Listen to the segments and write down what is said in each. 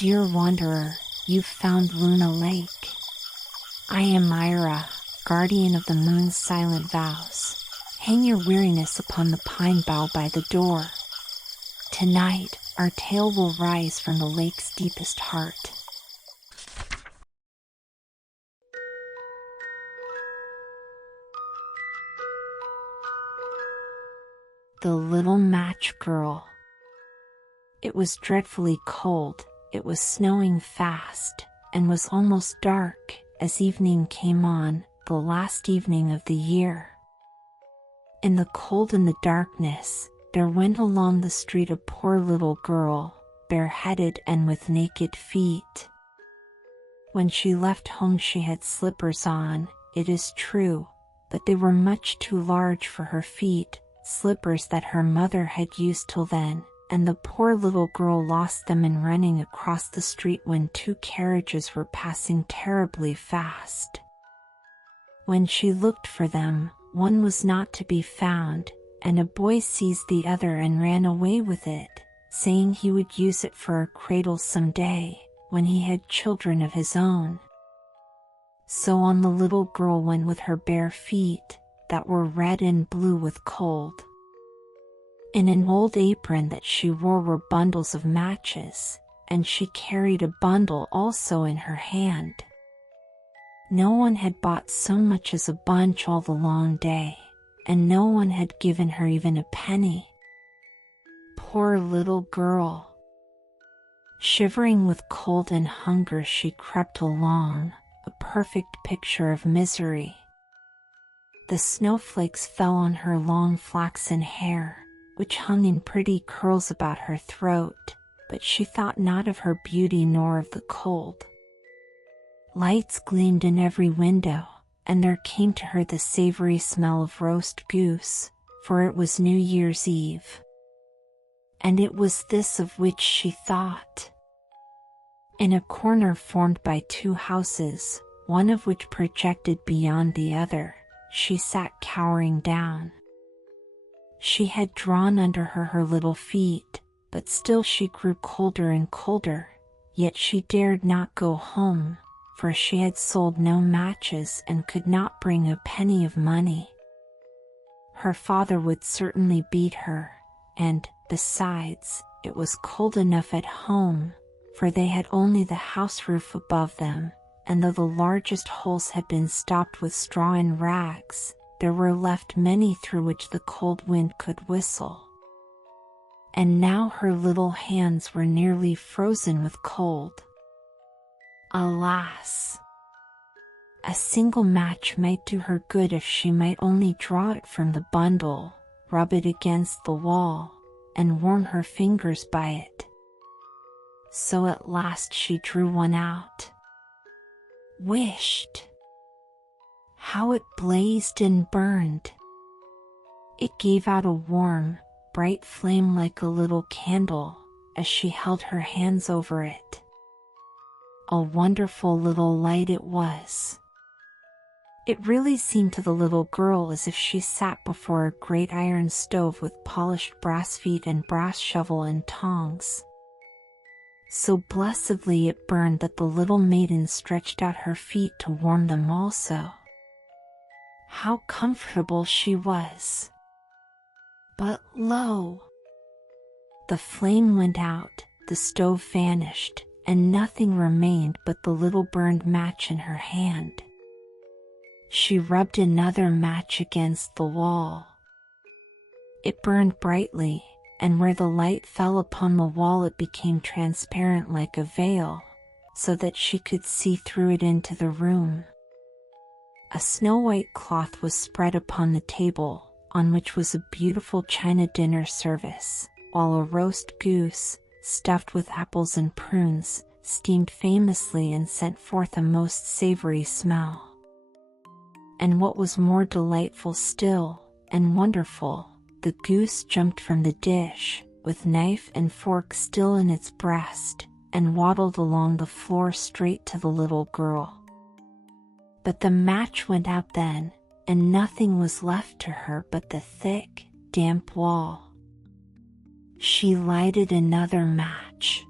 Dear wanderer, you've found Luna Lake. I am Myra, guardian of the moon's silent vows. Hang your weariness upon the pine bough by the door. Tonight, our tale will rise from the lake's deepest heart. The Little Match Girl. It was dreadfully cold, it was snowing fast, and was almost dark as evening came on, the last evening of the year. In the cold and the darkness, there went along the street a poor little girl, bareheaded and with naked feet. When she left home she had slippers on, it is true, but they were much too large for her feet, slippers that her mother had used till then, and the poor little girl lost them in running across the street when two carriages were passing terribly fast. When she looked for them, one was not to be found, and a boy seized the other and ran away with it, saying he would use it for a cradle some day, when he had children of his own. So on the little girl went with her bare feet, that were red and blue with cold. In an old apron that she wore were bundles of matches, and she carried a bundle also in her hand. No one had bought so much as a bunch all the long day, and no one had given her even a penny. Poor little girl! Shivering with cold and hunger she crept along, a perfect picture of misery. The snowflakes fell on her long flaxen hair, which hung in pretty curls about her throat, but she thought not of her beauty nor of the cold. Lights gleamed in every window, and there came to her the savory smell of roast goose, for it was New Year's Eve. And it was this of which she thought. In a corner formed by two houses, one of which projected beyond the other, she sat cowering down. She had drawn under her little feet, but still she grew colder and colder, yet she dared not go home, for she had sold no matches and could not bring a penny of money. Her father would certainly beat her, and, besides, it was cold enough at home, for they had only the house roof above them, and though the largest holes had been stopped with straw and rags, there were left many through which the cold wind could whistle. And now her little hands were nearly frozen with cold. Alas! A single match might do her good if she might only draw it from the bundle, rub it against the wall, and warm her fingers by it. So at last she drew one out. Wished! How it blazed and burned! It gave out a warm, bright flame like a little candle, as she held her hands over it. A wonderful little light it was. It really seemed to the little girl as if she sat before a great iron stove with polished brass feet and brass shovel and tongs. So blessedly it burned that the little maiden stretched out her feet to warm them also. How comfortable she was! But lo! The flame went out, the stove vanished, and nothing remained but the little burned match in her hand. She rubbed another match against the wall. It burned brightly, and where the light fell upon the wall it became transparent like a veil, so that she could see through it into the room. A snow-white cloth was spread upon the table, on which was a beautiful china dinner service, while a roast goose, stuffed with apples and prunes, steamed famously and sent forth a most savory smell. And what was more delightful still, and wonderful, the goose jumped from the dish, with knife and fork still in its breast, and waddled along the floor straight to the little girl. But the match went out then, and nothing was left to her but the thick, damp wall. She lighted another match.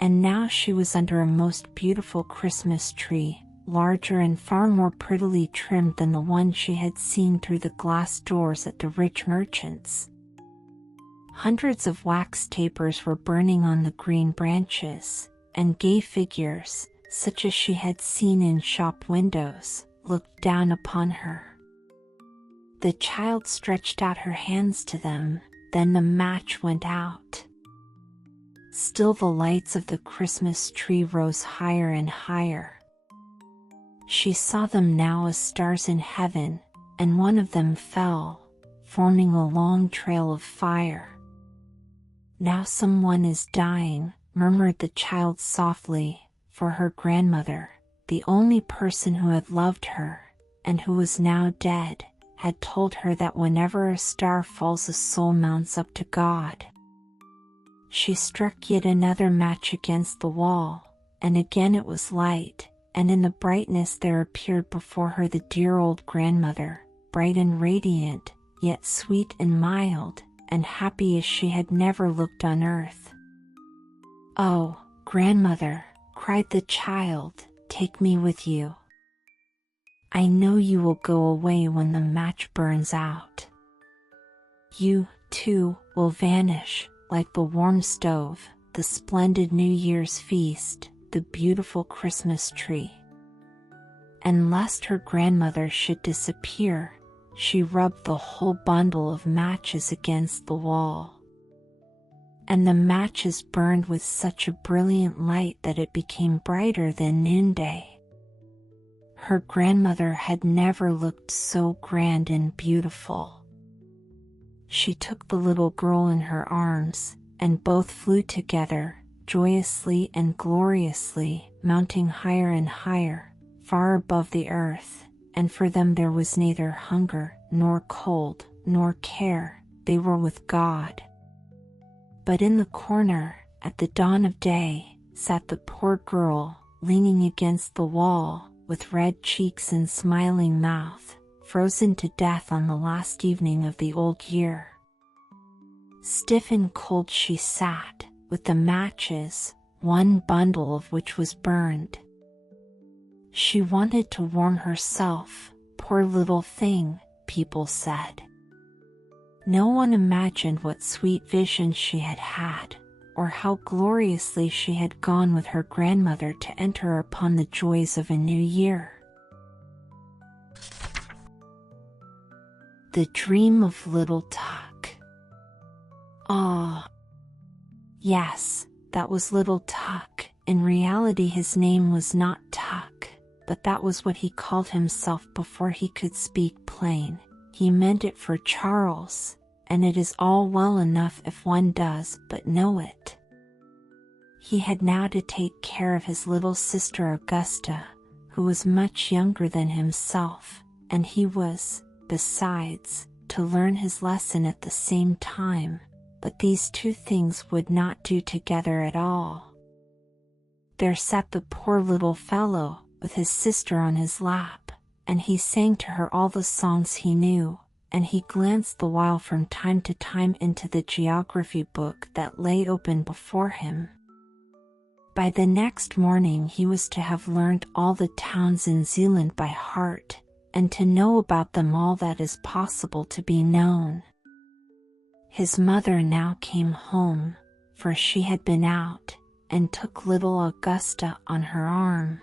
and now she was under a most beautiful Christmas tree, larger and far more prettily trimmed than the one she had seen through the glass doors at the rich merchants'. Hundreds of wax tapers were burning on the green branches, and gay figures, such as she had seen in shop windows, looked down upon her. The child stretched out her hands to them, then the match went out. Still the lights of the Christmas tree rose higher and higher. She saw them now as stars in heaven, and one of them fell, forming a long trail of fire. "Now someone is dying," murmured the child softly, for her grandmother, the only person who had loved her, and who was now dead, had told her that whenever a star falls a soul mounts up to God. She struck yet another match against the wall, and again it was light, and in the brightness there appeared before her the dear old grandmother, bright and radiant, yet sweet and mild, and happy as she had never looked on earth. "Oh, grandmother," cried the child, "take me with you. I know you will go away when the match burns out. You, too, will vanish, like the warm stove, the splendid New Year's feast, the beautiful Christmas tree." And lest her grandmother should disappear, she rubbed the whole bundle of matches against the wall. And the matches burned with such a brilliant light that it became brighter than noonday. Her grandmother had never looked so grand and beautiful. She took the little girl in her arms, and both flew together, joyously and gloriously, mounting higher and higher, far above the earth, and for them there was neither hunger, nor cold, nor care, they were with God. But in the corner, at the dawn of day, sat the poor girl, leaning against the wall, with red cheeks and smiling mouth, frozen to death on the last evening of the old year. Stiff and cold she sat, with the matches, one bundle of which was burned. She wanted to warm herself, poor little thing, people said. No one imagined what sweet visions she had had, or how gloriously she had gone with her grandmother to enter upon the joys of a new year. The Dream of Little Tuck. Ah, yes, that was Little Tuck. In reality his name was not Tuck, but that was what he called himself before he could speak plain. He meant it for Charles, and it is all well enough if one does but know it. He had now to take care of his little sister Augusta, who was much younger than himself, and he was, besides, to learn his lesson at the same time, but these two things would not do together at all. There sat the poor little fellow, with his sister on his lap, and he sang to her all the songs he knew, and he glanced the while from time to time into the geography book that lay open before him. By the next morning he was to have learned all the towns in Zealand by heart, and to know about them all that is possible to be known. His mother now came home, for she had been out, and took little Augusta on her arm.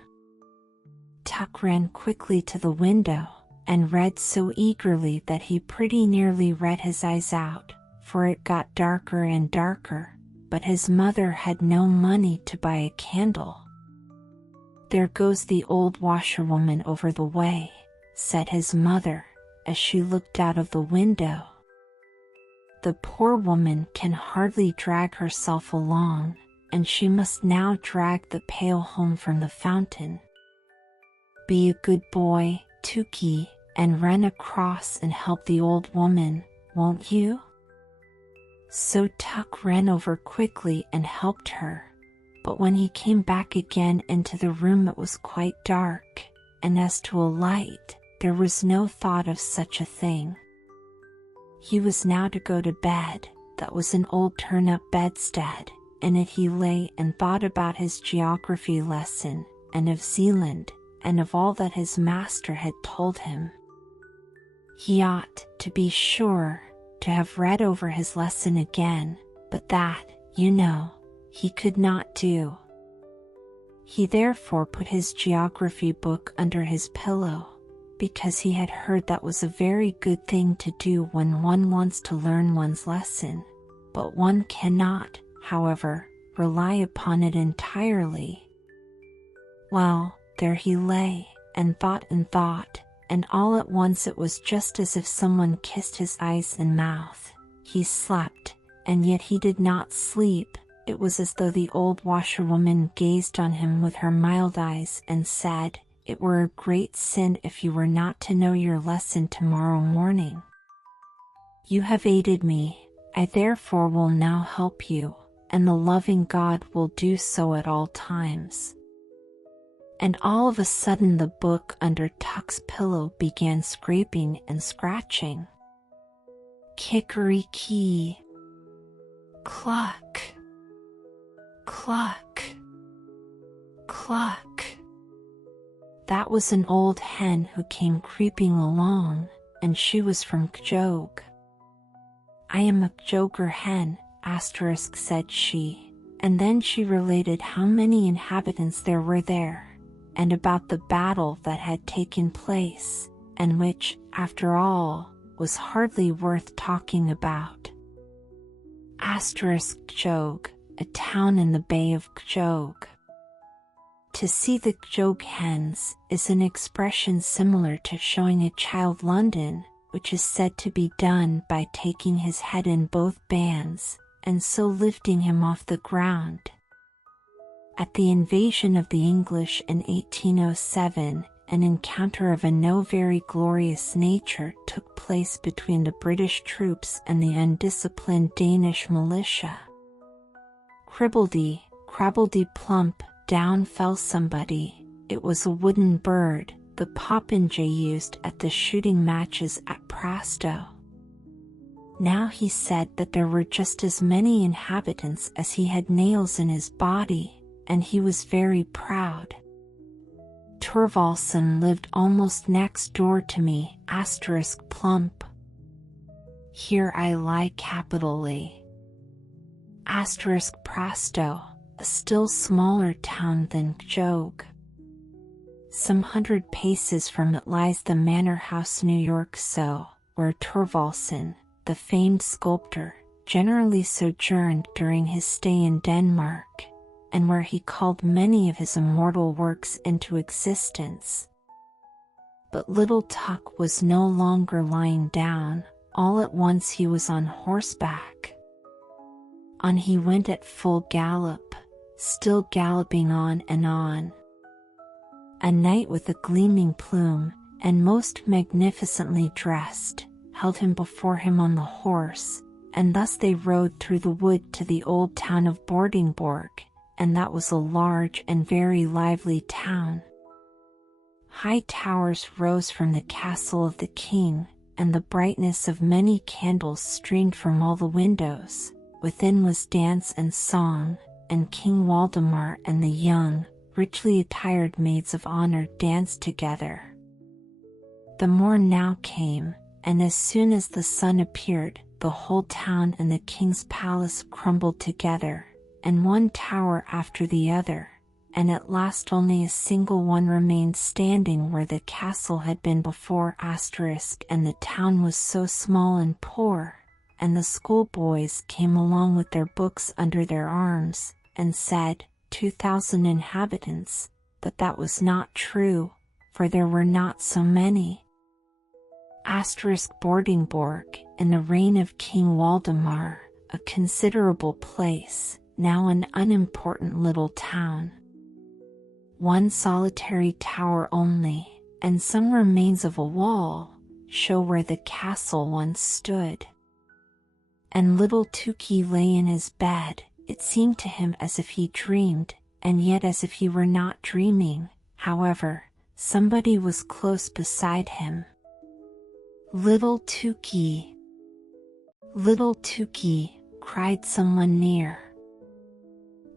Tuck ran quickly to the window, and read so eagerly that he pretty nearly read his eyes out, for it got darker and darker, but his mother had no money to buy a candle. "There goes the old washerwoman over the way," said his mother, as she looked out of the window. "The poor woman can hardly drag herself along, and she must now drag the pail home from the fountain. Be a good boy, Tukey, and run across and help the old woman, won't you?" So Tuck ran over quickly and helped her, but when he came back again into the room it was quite dark, and as to a light, there was no thought of such a thing. He was now to go to bed. That was an old turn-up bedstead, and it he lay and thought about his geography lesson, and of Zealand, and of all that his master had told him. He ought, to be sure, to have read over his lesson again, but that, you know, he could not do. He therefore put his geography book under his pillow, because he had heard that was a very good thing to do when one wants to learn one's lesson, but one cannot, however, rely upon it entirely. Well, there he lay, and thought, and all at once it was just as if someone kissed his eyes and mouth. He slept, and yet he did not sleep. It was as though the old washerwoman gazed on him with her mild eyes and said, "It were a great sin if you were not to know your lesson tomorrow morning. You have aided me, I therefore will now help you, and the loving God will do so at all times." And all of a sudden the book under Tuck's pillow began scraping and scratching. Kikeriki. Cluck. Cluck. Cluck. That was an old hen who came creeping along, and she was from Gjog. "I am a Gjoger hen," said she, and then she related how many inhabitants there were there, and about the battle that had taken place, and which, after all, was hardly worth talking about. Gjog, a town in the Bay of Gjog. To see the Gjog hens is an expression similar to showing a child London, which is said to be done by taking his head in both bands, and so lifting him off the ground. At the invasion of the English in 1807, an encounter of a no very glorious nature took place between the British troops and the undisciplined Danish militia. Cribbledy, crabbledy plump, down fell somebody. It was a wooden bird, the popinjay used at the shooting matches at Prasto. Now he said that there were just as many inhabitants as he had nails in his body, and he was very proud. Thorvaldsen lived almost next door to me, plump. Here I lie capitally. Prasto, a still smaller town than Gjog. Some 100 paces from it lies the Manor House, New York, where Thorvaldsen, the famed sculptor, generally sojourned during his stay in Denmark, and where he called many of his immortal works into existence. But little Tuck was no longer lying down. All at once he was on horseback. On he went at full gallop, still galloping on and on. A knight with a gleaming plume, and most magnificently dressed, held him before him on the horse, and thus they rode through the wood to the old town of Bordingborg, and that was a large and very lively town. High towers rose from the castle of the king, and the brightness of many candles streamed from all the windows. Within was dance and song, and King Waldemar and the young, richly attired maids of honor danced together. The morn now came, and as soon as the sun appeared, the whole town and the king's palace crumbled together, and one tower after the other, and at last only a single one remained standing where the castle had been before, and the town was so small and poor, and the schoolboys came along with their books under their arms, and said, 2,000 inhabitants, but that was not true, for there were not so many. Bordingborg, in the reign of King Waldemar, a considerable place, now an unimportant little town. One solitary tower only, and some remains of a wall, show where the castle once stood. And little Tuki lay in his bed. It seemed to him as if he dreamed, and yet as if he were not dreaming. However, somebody was close beside him. "Little Tuki! Little Tuki!" cried someone near.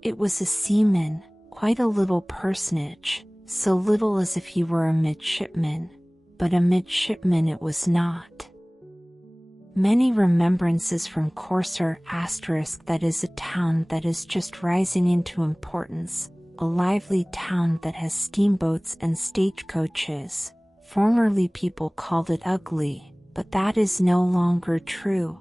It was a seaman, quite a little personage, so little as if he were a midshipman, but a midshipman it was not. Many remembrances from Corsair *, that is a town that is just rising into importance, a lively town that has steamboats and stagecoaches. Formerly people called it ugly, but that is no longer true.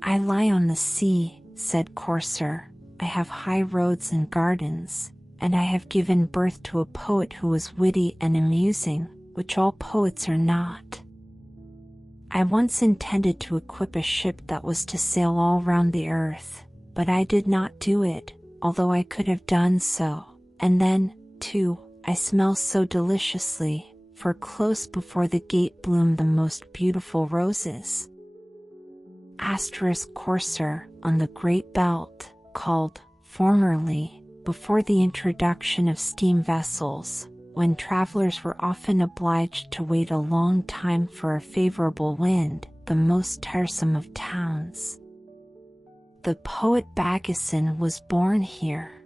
I lie on the sea, said Corsair. I have high roads and gardens, and I have given birth to a poet who was witty and amusing, which all poets are not. I once intended to equip a ship that was to sail all round the earth, but I did not do it, although I could have done so. And then, too, I smell so deliciously, for close before the gate bloom the most beautiful roses. Corsair, on the Great Belt, called, formerly, before the introduction of steam vessels, when travelers were often obliged to wait a long time for a favorable wind, the most tiresome of towns. The poet Baggeson was born here.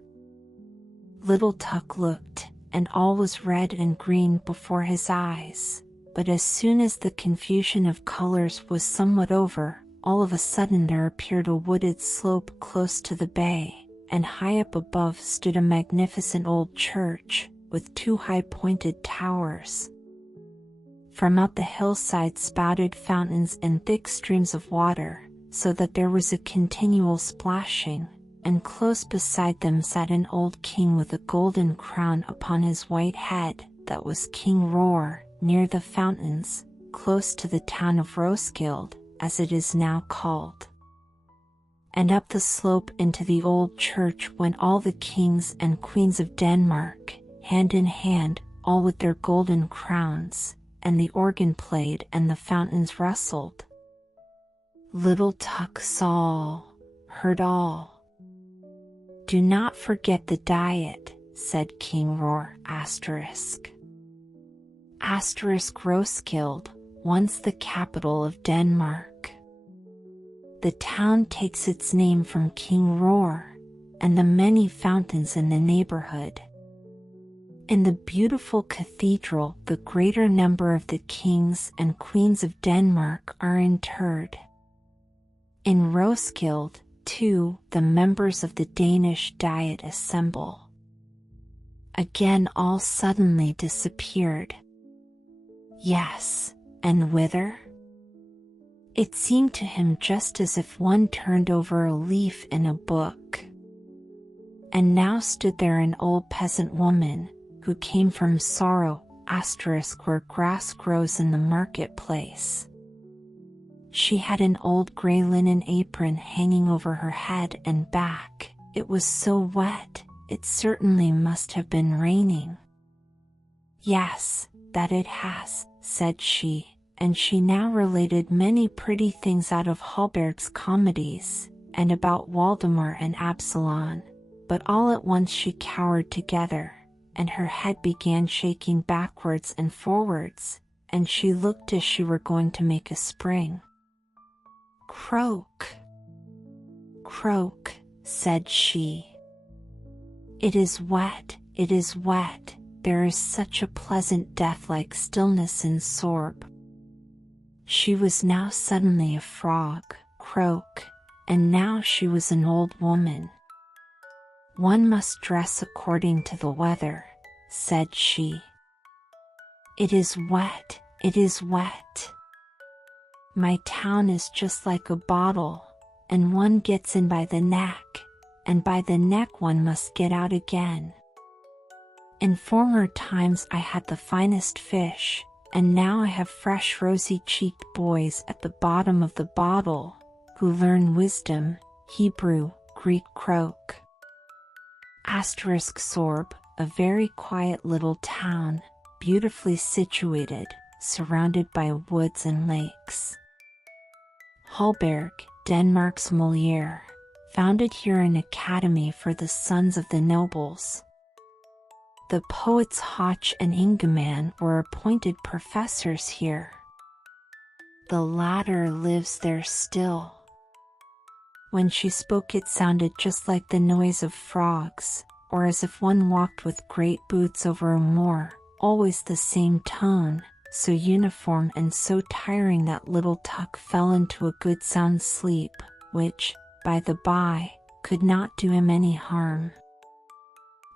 Little Tuck looked, and all was red and green before his eyes, but as soon as the confusion of colors was somewhat over, all of a sudden there appeared a wooded slope close to the bay, and high up above stood a magnificent old church, with 2 high-pointed towers. From out the hillside spouted fountains and thick streams of water, so that there was a continual splashing, and close beside them sat an old king with a golden crown upon his white head. That was King Roar, near the fountains, close to the town of Roskilde, as it is now called. And up the slope into the old church went all the kings and queens of Denmark, hand in hand, all with their golden crowns, and the organ played and the fountains rustled. Little Tuck saw all, heard all. Do not forget the diet, said King Roar *. Roskilde, once the capital of Denmark. The town takes its name from King Roar, and the many fountains in the neighborhood. In the beautiful cathedral, the greater number of the kings and queens of Denmark are interred. In Roskilde, too, the members of the Danish Diet assemble. Again all suddenly disappeared. Yes, and whither? It seemed to him just as if one turned over a leaf in a book. And now stood there an old peasant woman, who came from Sorrow, where grass grows in the marketplace. She had an old grey linen apron hanging over her head and back. It was so wet, it certainly must have been raining. Yes, that it has, said she, and she now related many pretty things out of Hallberg's comedies, and about Waldemar and Absalon, but all at once she cowered together, and her head began shaking backwards and forwards, and she looked as she were going to make a spring. Croak, croak, said she. It is wet, there is such a pleasant death-like stillness in Sorb. She was now suddenly a frog, croak, and now she was an old woman. One must dress according to the weather, said she. It is wet, it is wet. My town is just like a bottle, and one gets in by the neck, and by the neck one must get out again. In former times I had the finest fish, and now I have fresh rosy-cheeked boys at the bottom of the bottle, who learn wisdom, Hebrew, Greek croak. Sorb, a very quiet little town, beautifully situated, surrounded by woods and lakes. Hallberg, Denmark's Molière, founded here an academy for the sons of the nobles. The poets Hoch and Ingemann were appointed professors here. The latter lives there still. When she spoke it sounded just like the noise of frogs, or as if one walked with great boots over a moor, always the same tone, so uniform and so tiring that little Tuck fell into a good sound sleep, which, by the by, could not do him any harm.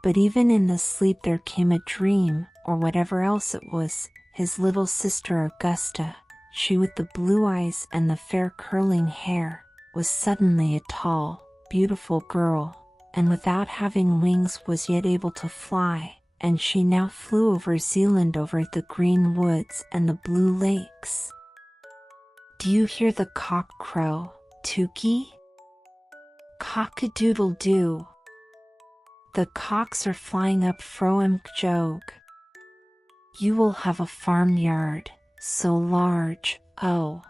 But even in the sleep there came a dream, or whatever else it was. His little sister Augusta, she with the blue eyes and the fair curling hair, was suddenly a tall, beautiful girl, and without having wings was yet able to fly, and she now flew over Zealand, over the green woods and the blue lakes. "Do you hear the cock crow, Tukey? Cock-a-doodle-doo. The cocks are flying up Froem Jog. You will have a farmyard, so large, oh,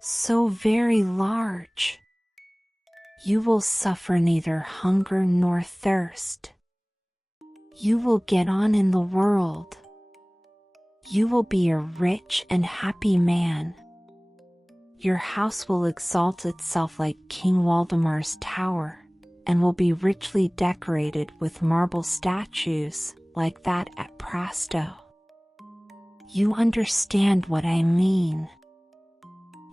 so very large. You will suffer neither hunger nor thirst. You will get on in the world. You will be a rich and happy man. Your house will exalt itself like King Waldemar's tower, and will be richly decorated with marble statues, like that at Prasto. You understand what I mean.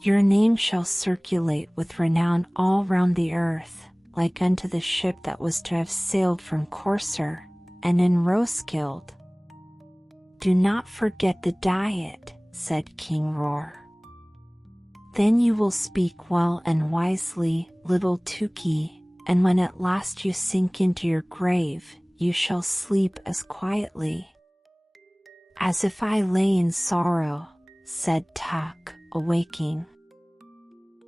Your name shall circulate with renown all round the earth, like unto the ship that was to have sailed from Corsair, and in Roskilde. Do not forget the diet," said King Roar. "Then you will speak well and wisely, little Tukey, and when at last you sink into your grave, you shall sleep as quietly as if I lay in sorrow," said Tuck, awaking.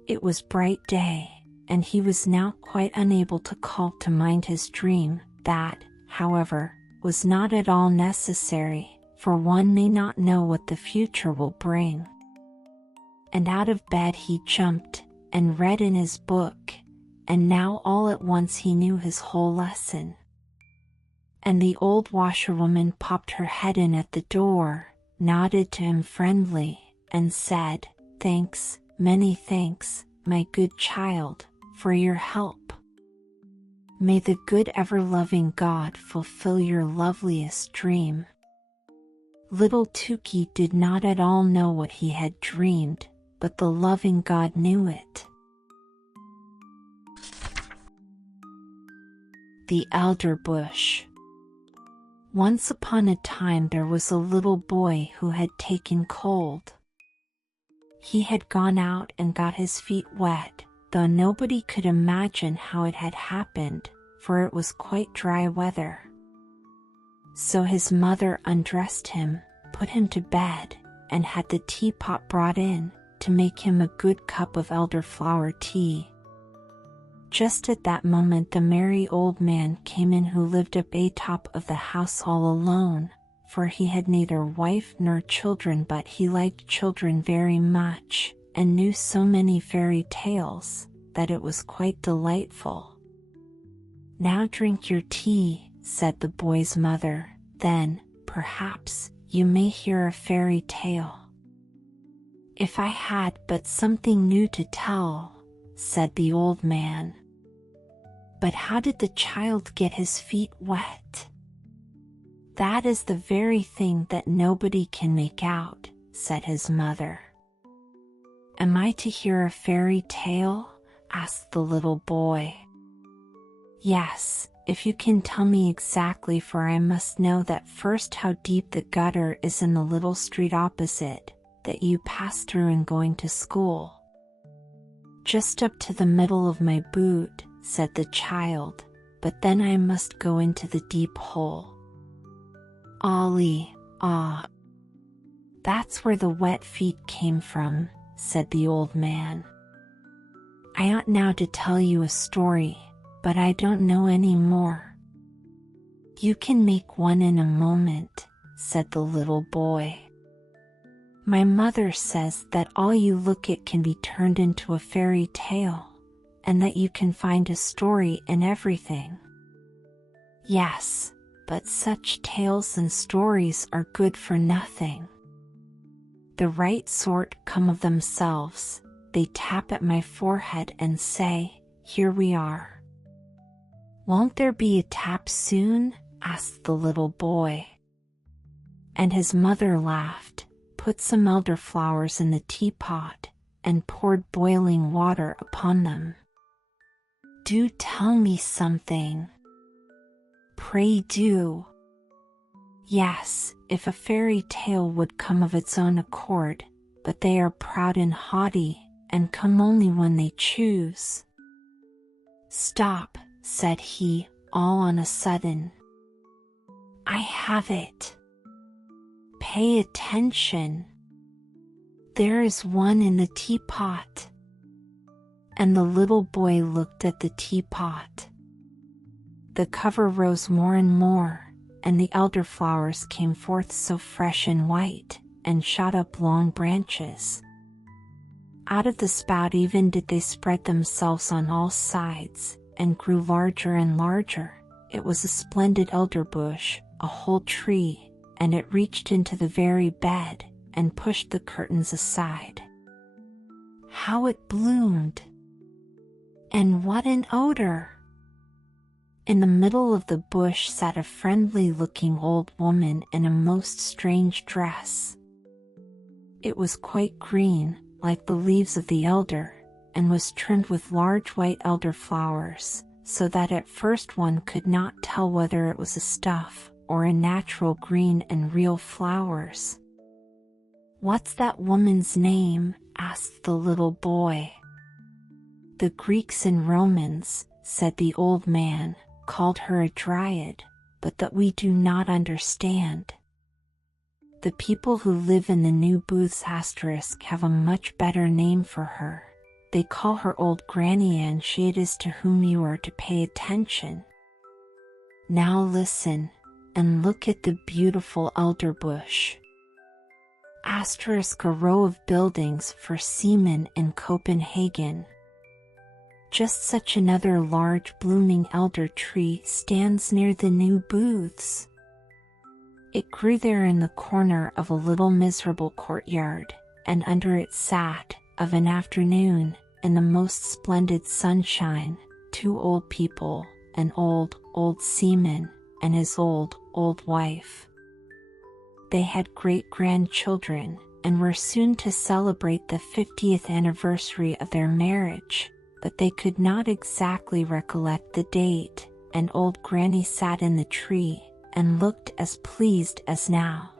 It was bright day, and he was now quite unable to call to mind his dream. That, however, was not at all necessary, for one may not know what the future will bring. And out of bed he jumped, and read in his book, and now all at once he knew his whole lesson. And the old washerwoman popped her head in at the door, nodded to him friendly, and said, "Thanks, many thanks, my good child, for your help. May the good ever-loving God fulfill your loveliest dream." Little Tukey did not at all know what he had dreamed, but the loving God knew it. The Elderbush. Once upon a time there was a little boy who had taken cold. He had gone out and got his feet wet, though nobody could imagine how it had happened, for it was quite dry weather. So his mother undressed him, put him to bed, and had the teapot brought in, to make him a good cup of elderflower tea. Just at that moment the merry old man came in, who lived up atop of the house all alone, for he had neither wife nor children, but he liked children very much, and knew so many fairy tales, that it was quite delightful. "Now drink your tea," said the boy's mother, "then, perhaps, you may hear a fairy tale." "If I had but something new to tell," said the old man. "But how did the child get his feet wet?" "That is the very thing that nobody can make out," said his mother. "Am I to hear a fairy tale?" asked the little boy. "Yes, if you can tell me exactly, for I must know that first how deep the gutter is in the little street opposite, that you pass through in going to school." "Just up to the middle of my boot," said the child, "but then I must go into the deep hole." "Ollie, ah, that's where the wet feet came from," said the old man. "I ought now to tell you a story, but I don't know any more." "You can make one in a moment," said the little boy. "My mother says that all you look at can be turned into a fairy tale, and that you can find a story in everything." "Yes, but such tales and stories are good for nothing. The right sort come of themselves, They tap at my forehead and say, "Here we are." "Won't there be a tap soon?" asked the little boy. And his mother laughed, put some elderflowers in the teapot, and poured boiling water upon them. "Do tell me something. Pray do." "Yes, if a fairy tale would come of its own accord, but they are proud and haughty, and come only when they choose." "Stop," said he, all on a sudden. "I have it. Pay attention. There is one in the teapot." And the little boy looked at the teapot. The cover rose more and more, and the elderflowers came forth so fresh and white, and shot up long branches. Out of the spout even did they spread themselves on all sides, and grew larger and larger. It was a splendid elderbush, a whole tree, and it reached into the very bed, and pushed the curtains aside. How it bloomed! And what an odor! In the middle of the bush sat a friendly-looking old woman in a most strange dress. It was quite green, like the leaves of the elder, and was trimmed with large white elderflowers, so that at first one could not tell whether it was a stuff, or a natural green and real flowers. "What's that woman's name?" asked the little boy. "The Greeks and Romans," said the old man, "called her a dryad, but that we do not understand. The people who live in the New Booths * have a much better name for her. They call her Old Granny, and she it is to whom you are to pay attention. Now listen, and look at the beautiful elderbush. * A row of buildings for seamen in Copenhagen. Just such another large blooming elder tree stands near the New Booths. It grew there in the corner of a little miserable courtyard, and under it sat, of an afternoon, in the most splendid sunshine, two old people, an old seaman, and his old wife. They had great-grandchildren, and were soon to celebrate the 50th anniversary of their marriage, but they could not exactly recollect the date, and old Granny sat in the tree, and looked as pleased as now.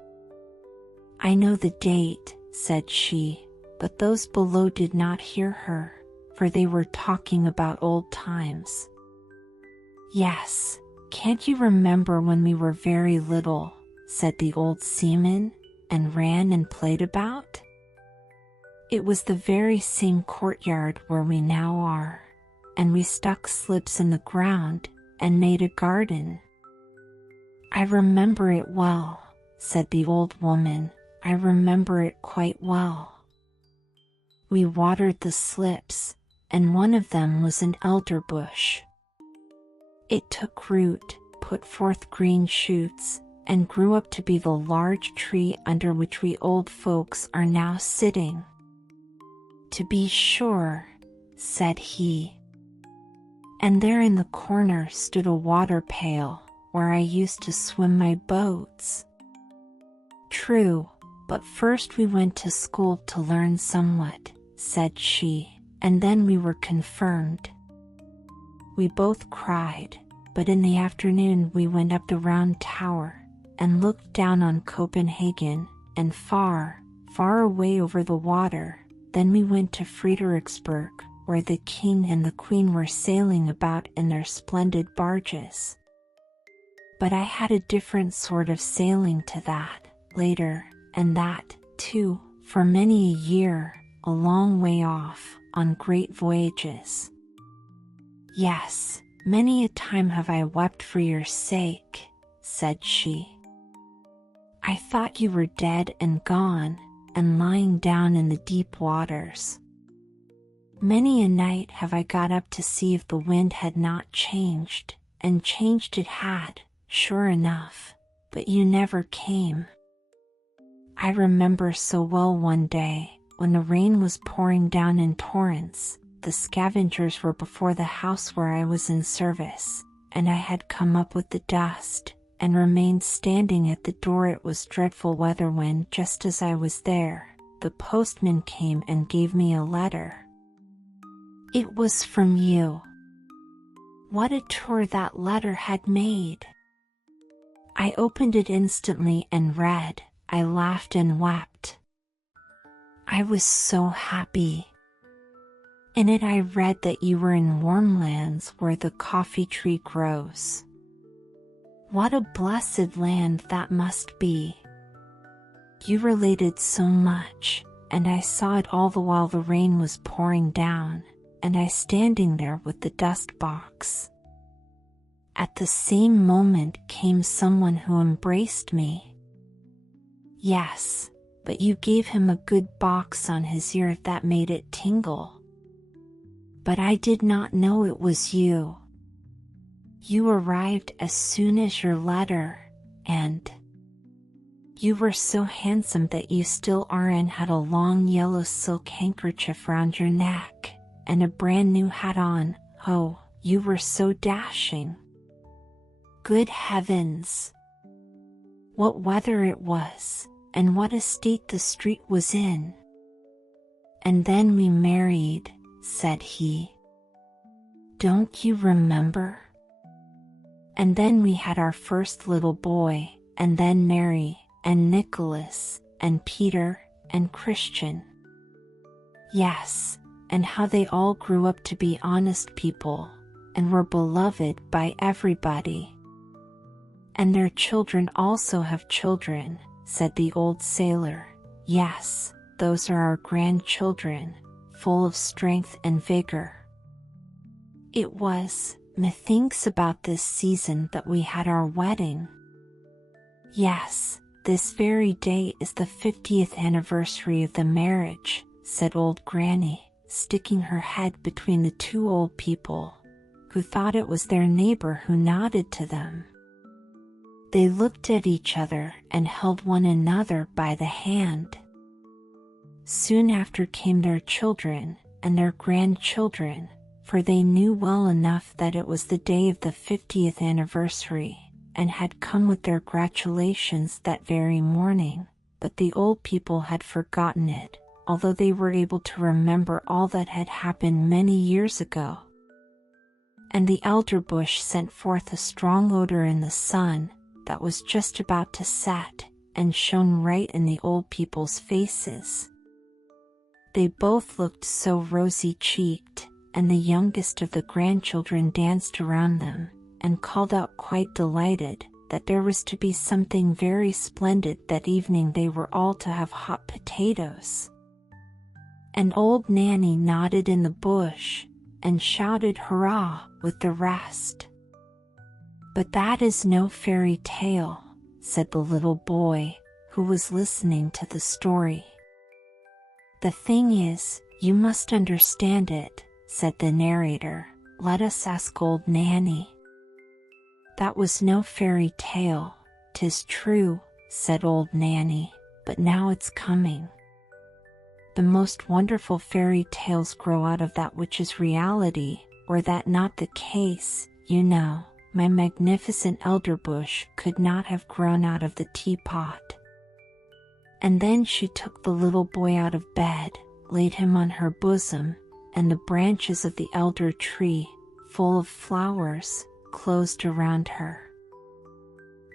I know the date, said she, but those below did not hear her, for they were talking about old times. Yes, can't you remember when we were very little, said the old seaman, and ran and played about? It was the very same courtyard where we now are, and we stuck slips in the ground, and made a garden. I remember it well, said the old woman, I remember it quite well. We watered the slips, and one of them was an elderbush. It took root, put forth green shoots, and grew up to be the large tree under which we old folks are now sitting. To be sure, said he. And there in the corner stood a water pail, where I used to swim my boats. True, but first we went to school to learn somewhat, said she, and then we were confirmed. We both cried, but in the afternoon we went up the round tower, and looked down on Copenhagen, and far, far away over the water. Then we went to Frederiksberg, where the king and the queen were sailing about in their splendid barges. But I had a different sort of sailing to that, later, and that, too, for many a year, a long way off, on great voyages. Yes, many a time have I wept for your sake, said she. I thought you were dead and gone, and lying down in the deep waters. Many a night have I got up to see if the wind had not changed, and changed it had, sure enough, but you never came. I remember so well one day, when the rain was pouring down in torrents, the scavengers were before the house where I was in service, and I had come up with the dust, and remained standing at the door. It was dreadful weather when, just as I was there, the postman came and gave me a letter. It was from you. What a tour that letter had made! I opened it instantly and read. I laughed and wept. I was so happy. In it I read that you were in warm lands where the coffee tree grows. What a blessed land that must be! You related so much, and I saw it all the while the rain was pouring down, and I standing there with the dust box. At the same moment came someone who embraced me. Yes, but you gave him a good box on his ear that made it tingle. But I did not know it was you. You arrived as soon as your letter, and you were so handsome that you still are, and had a long yellow silk handkerchief round your neck, and a brand new hat on. Oh, you were so dashing. Good heavens! What weather it was, and what a state the street was in. And then we married, said he. Don't you remember? And then we had our first little boy, and then Mary, and Nicholas, and Peter, and Christian. Yes, and how they all grew up to be honest people, and were beloved by everybody. And their children also have children, said the old sailor. Yes, those are our grandchildren, full of strength and vigor. It was, methinks, about this season that we had our wedding. Yes, this very day is the 50th anniversary of the marriage, said old Granny, sticking her head between the two old people, who thought it was their neighbor who nodded to them. They looked at each other and held one another by the hand. Soon after came their children and their grandchildren, for they knew well enough that it was the day of the 50th anniversary, and had come with their gratulations that very morning, but the old people had forgotten it, although they were able to remember all that had happened many years ago. And the elderbush sent forth a strong odor in the sun that was just about to set, and shone right in the old people's faces. They both looked so rosy-cheeked, and the youngest of the grandchildren danced around them, and called out quite delighted that there was to be something very splendid that evening. They were all to have hot potatoes. And old Nanny nodded in the bush, and shouted hurrah with the rest. But that is no fairy tale, said the little boy, who was listening to the story. The thing is, you must understand it, said the narrator. Let us ask old Nanny. That was no fairy tale, 'tis true, said old Nanny, but now it's coming. The most wonderful fairy tales grow out of that which is reality. Were that not the case, you know, my magnificent elderbush could not have grown out of the teapot. And then she took the little boy out of bed, laid him on her bosom, and the branches of the elder tree, full of flowers, closed around her.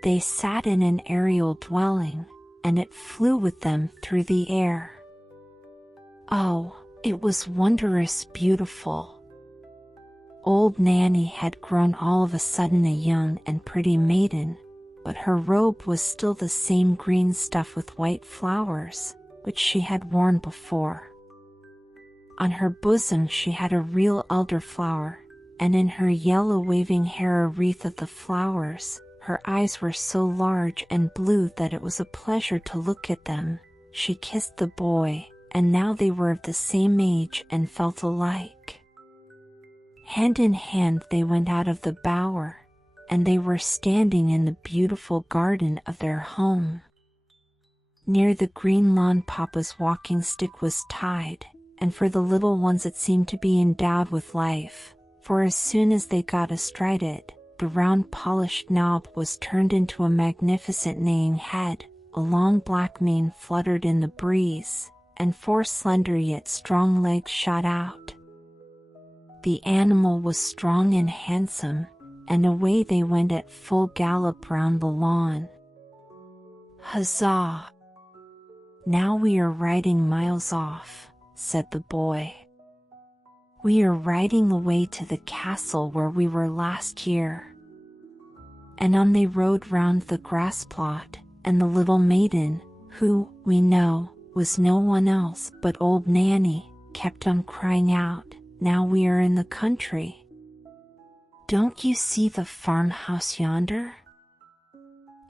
They sat in an aerial dwelling, and it flew with them through the air. Oh, it was wondrous beautiful. Old Nanny had grown all of a sudden a young and pretty maiden, but her robe was still the same green stuff with white flowers, which she had worn before. On her bosom she had a real elderflower, and in her yellow waving hair a wreath of the flowers. Her eyes were so large and blue that it was a pleasure to look at them. She kissed the boy, and now they were of the same age and felt alike. Hand in hand they went out of the bower, and they were standing in the beautiful garden of their home. Near the green lawn Papa's walking stick was tied, and for the little ones it seemed to be endowed with life, for as soon as they got astride it, the round polished knob was turned into a magnificent neighing head, a long black mane fluttered in the breeze, and 4 slender yet strong legs shot out. The animal was strong and handsome, and away they went at full gallop round the lawn. "Huzzah! Now we are riding miles off," said the boy. "We are riding away to the castle where we were last year." And on they rode round the grass plot, and the little maiden, who, we know, was no one else but old Nanny, kept on crying out, "Now we are in the country. Don't you see the farmhouse yonder?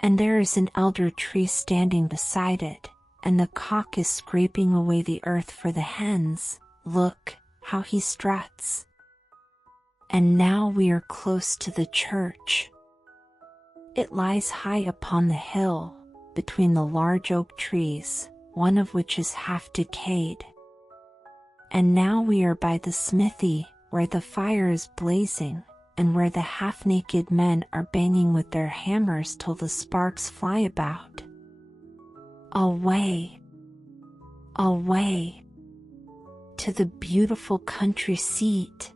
And there is an elder tree standing beside it, and the cock is scraping away the earth for the hens. Look, how he struts. And now we are close to the church. It lies high upon the hill, between the large oak trees, one of which is half decayed. And now we are by the smithy, where the fire is blazing, and where the half-naked men are banging with their hammers till the sparks fly about. Away, away, to the beautiful country seat."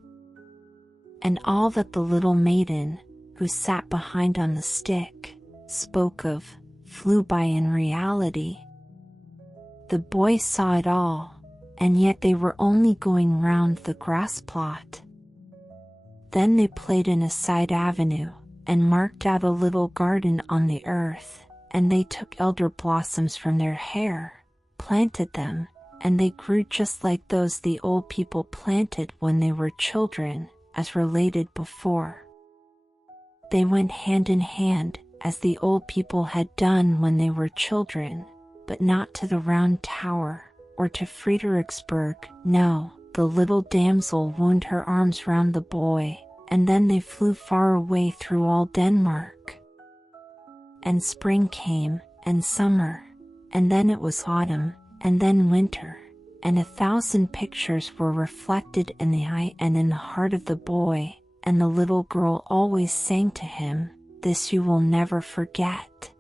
And all that the little maiden, who sat behind on the stick, spoke of, flew by in reality. The boy saw it all, and yet they were only going round the grass plot. Then they played in a side avenue, and marked out a little garden on the earth, and they took elder blossoms from their hair, planted them, and they grew just like those the old people planted when they were children, as related before. They went hand in hand, as the old people had done when they were children, but not to the Round Tower, or to Fredericksburg. No, the little damsel wound her arms round the boy, and then they flew far away through all Denmark. And spring came, and summer, and then it was autumn, and then winter, and 1,000 pictures were reflected in the eye and in the heart of the boy, and the little girl always sang to him, "This you will never forget."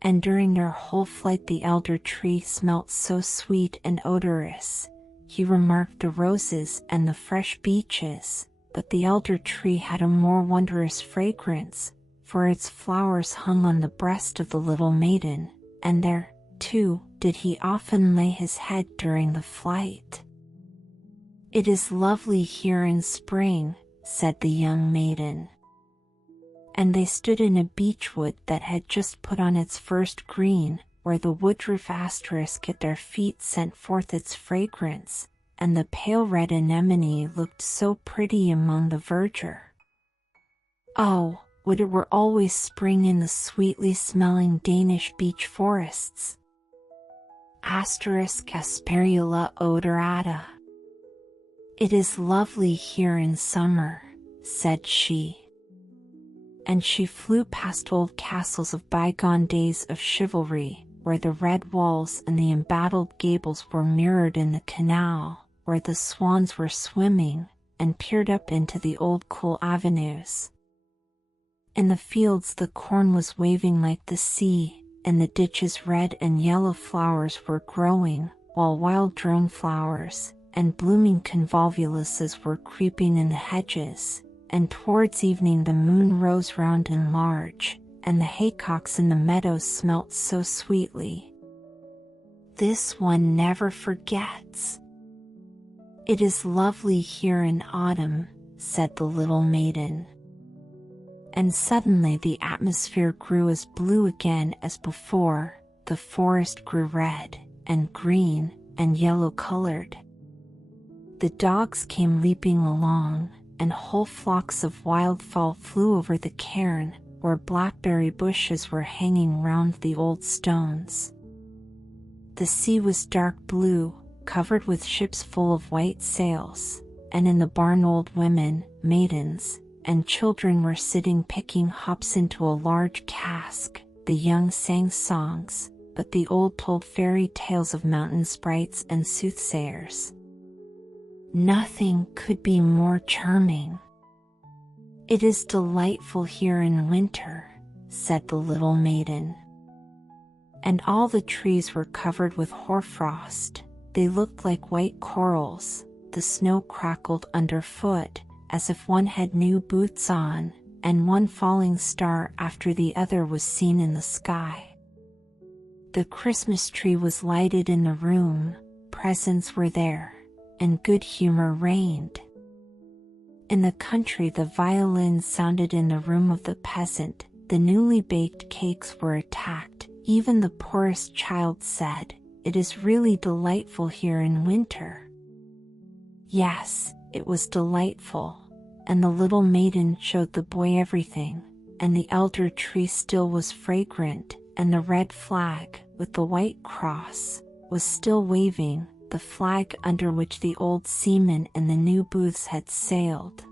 And during their whole flight the elder tree smelt so sweet and odorous. He remarked the roses and the fresh beeches, but the elder tree had a more wondrous fragrance, for its flowers hung on the breast of the little maiden, and there, too, did he often lay his head during the flight. "It is lovely here in spring," said the young maiden. And they stood in a beechwood that had just put on its first green, where the woodroof asterisk at their feet sent forth its fragrance, and the pale red anemone looked so pretty among the verdure. Oh, would it were always spring in the sweetly smelling Danish beech forests. Asperula odorata. "It is lovely here in summer," said she. And she flew past old castles of bygone days of chivalry, where the red walls and the embattled gables were mirrored in the canal, where the swans were swimming, and peered up into the old cool avenues. In the fields the corn was waving like the sea, and the ditches red and yellow flowers were growing, while wild drone flowers and blooming convolvuluses were creeping in the hedges, and towards evening the moon rose round and large, and the haycocks in the meadows smelt so sweetly. "This one never forgets. It is lovely here in autumn," said the little maiden. And suddenly the atmosphere grew as blue again as before, the forest grew red, and green, and yellow-colored. The dogs came leaping along, and whole flocks of wildfowl flew over the cairn, where blackberry bushes were hanging round the old stones. The sea was dark blue, covered with ships full of white sails, and in the barn old women, maidens, and children were sitting picking hops into a large cask. The young sang songs, but the old told fairy tales of mountain sprites and soothsayers. Nothing could be more charming. "It is delightful here in winter," said the little maiden. And all the trees were covered with hoarfrost. They looked like white corals. The snow crackled underfoot, as if one had new boots on, and one falling star after the other was seen in the sky. The Christmas tree was lighted in the room, presents were there, and good humor reigned. In the country the violins sounded in the room of the peasant, the newly baked cakes were attacked, even the poorest child said, "It is really delightful here in winter." Yes, it was delightful, and the little maiden showed the boy everything, and the elder tree still was fragrant, and the red flag, with the white cross, was still waving, the flag under which the old seamen in the new booths had sailed.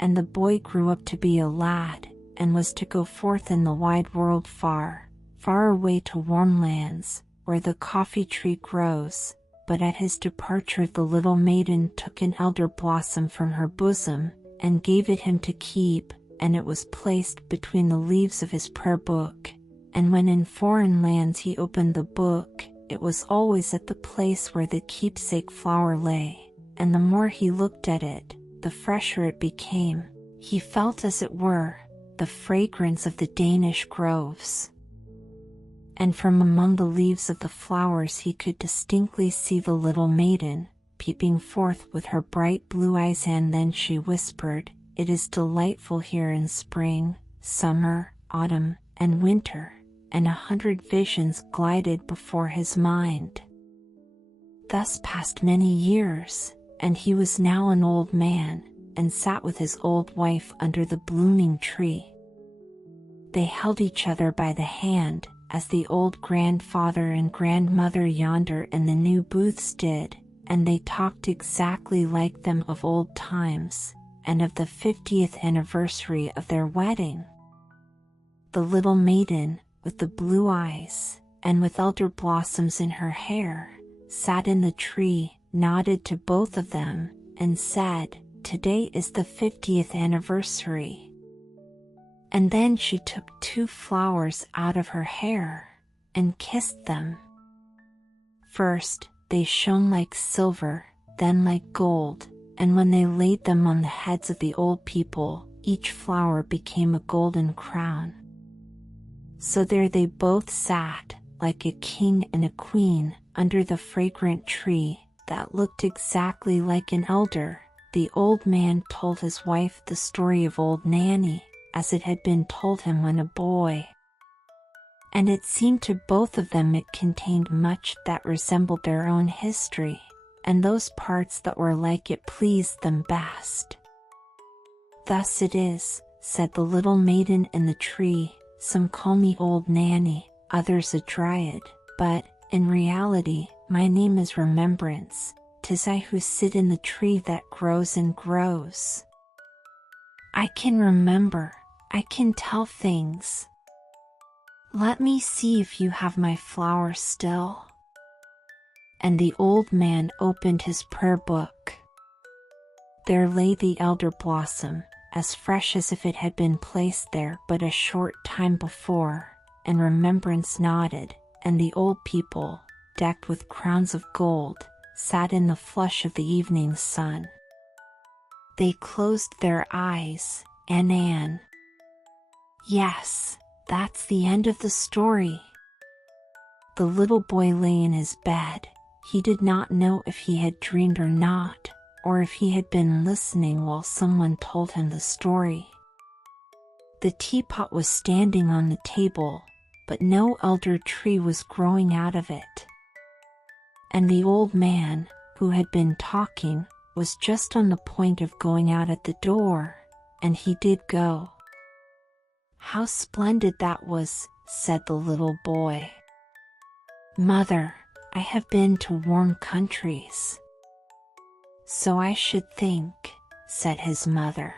And the boy grew up to be a lad, and was to go forth in the wide world far, far away to warm lands, where the coffee tree grows. But at his departure the little maiden took an elder blossom from her bosom, and gave it him to keep, and it was placed between the leaves of his prayer book. And when in foreign lands he opened the book, it was always at the place where the keepsake flower lay, and the more he looked at it, the fresher it became. He felt, as it were, the fragrance of the Danish groves. And from among the leaves of the flowers he could distinctly see the little maiden, peeping forth with her bright blue eyes, and then she whispered, "It is delightful here in spring, summer, autumn, and winter," and 100 visions glided before his mind. Thus passed many years, and he was now an old man, and sat with his old wife under the blooming tree. They held each other by the hand, as the old grandfather and grandmother yonder in the new booths did, and they talked exactly like them of old times, and of the 50th anniversary of their wedding. The little maiden, with the blue eyes, and with elder blossoms in her hair, sat in the tree, nodded to both of them, and said, "Today is the 50th anniversary." And then she took 2 flowers out of her hair, and kissed them. First, they shone like silver, then like gold, and when they laid them on the heads of the old people, each flower became a golden crown. So there they both sat, like a king and a queen, under the fragrant tree, that looked exactly like an elder. The old man told his wife the story of old Nanny, as it had been told him when a boy. And it seemed to both of them it contained much that resembled their own history, and those parts that were like it pleased them best. "Thus it is," said the little maiden in the tree, "some call me old Nanny, others a dryad, but, in reality, my name is Remembrance. 'Tis I who sit in the tree that grows and grows. I can remember, I can tell things. Let me see if you have my flower still." And the old man opened his prayer book. There lay the elder blossom, as fresh as if it had been placed there but a short time before, and Remembrance nodded, and the old people, decked with crowns of gold, sat in the flush of the evening sun. They closed their eyes, and Anne. Yes, that's the end of the story. The little boy lay in his bed. He did not know if he had dreamed or not, or if he had been listening while someone told him the story. The teapot was standing on the table, but no elder tree was growing out of it. And the old man, who had been talking, was just on the point of going out at the door, and he did go. "How splendid that was," said the little boy. "Mother, I have been to warm countries." "So I should think," said his mother.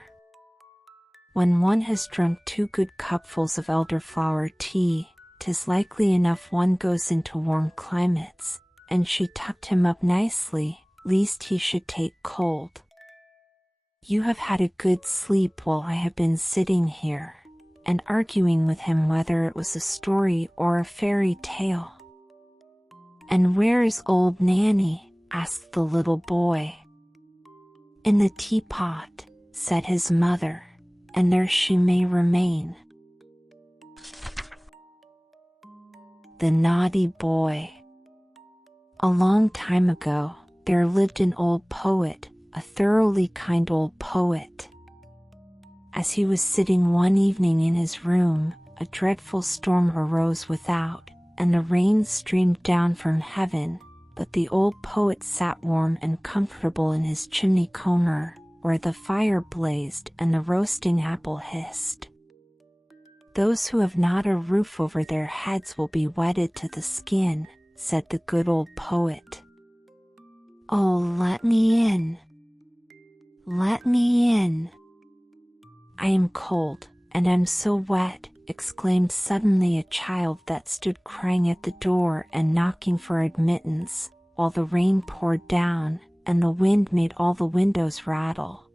"When one has drunk 2 good cupfuls of elderflower tea, 'tis likely enough one goes into warm climates, and she tucked him up nicely, lest he should take cold. You have had a good sleep while I have been sitting here, and arguing with him whether it was a story or a fairy tale." "And where is old Nanny?" asked the little boy. "In the teapot," said his mother, "and there she may remain." The Naughty Boy. A long time ago, there lived an old poet, a thoroughly kind old poet. As he was sitting one evening in his room, a dreadful storm arose without, and the rain streamed down from heaven, but the old poet sat warm and comfortable in his chimney corner, where the fire blazed and the roasting apple hissed. "Those who have not a roof over their heads will be wetted to the skin," said the good old poet. "Oh, let me in! Let me in! I am cold, and am so wet," exclaimed suddenly a child that stood crying at the door and knocking for admittance, while the rain poured down, and the wind made all the windows rattle.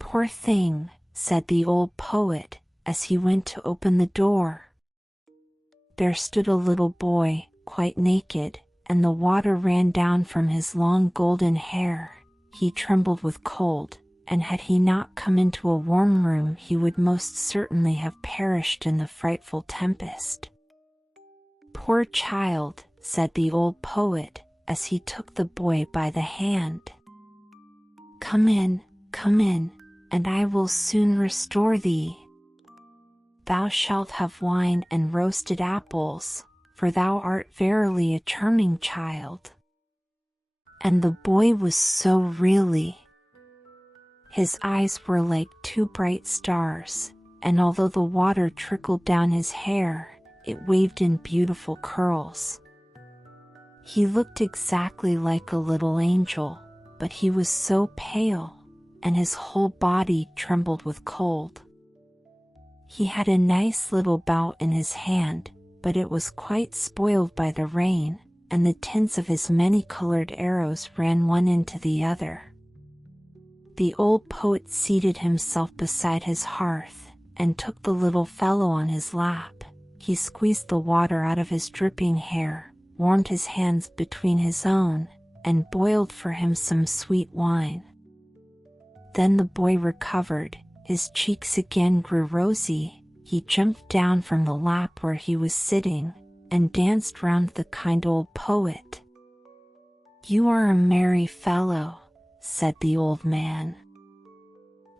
"Poor thing," said the old poet, as he went to open the door. There stood a little boy, quite naked, and the water ran down from his long golden hair. He trembled with cold, and had he not come into a warm room he would most certainly have perished in the frightful tempest. "Poor child," said the old poet, as he took the boy by the hand. come in, and I will soon restore thee. Thou shalt have wine and roasted apples, for thou art verily a charming child." And the boy was so really. His eyes were like two bright stars, and although the water trickled down his hair, it waved in beautiful curls. He looked exactly like a little angel, but he was so pale, and his whole body trembled with cold. He had a nice little bow in his hand, but it was quite spoiled by the rain, and the tints of his many-colored arrows ran one into the other. The old poet seated himself beside his hearth, and took the little fellow on his lap. He squeezed the water out of his dripping hair, warmed his hands between his own, and boiled for him some sweet wine. Then the boy recovered, his cheeks again grew rosy, he jumped down from the lap where he was sitting, and danced round the kind old poet. "You are a merry fellow," said the old man.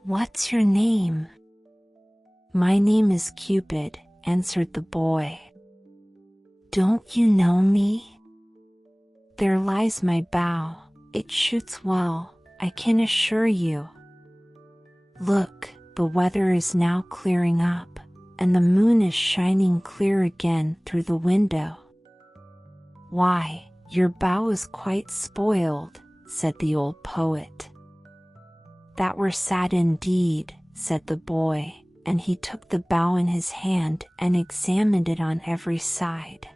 "What's your name?" "My name is Cupid," answered the boy. "Don't you know me?" "There lies my bow, it shoots well, I can assure you. Look, the weather is now clearing up, and the moon is shining clear again through the window." "Why, your bow is quite spoiled," said the old poet. "That were sad indeed," said the boy, and he took the bow in his hand and examined it on every side.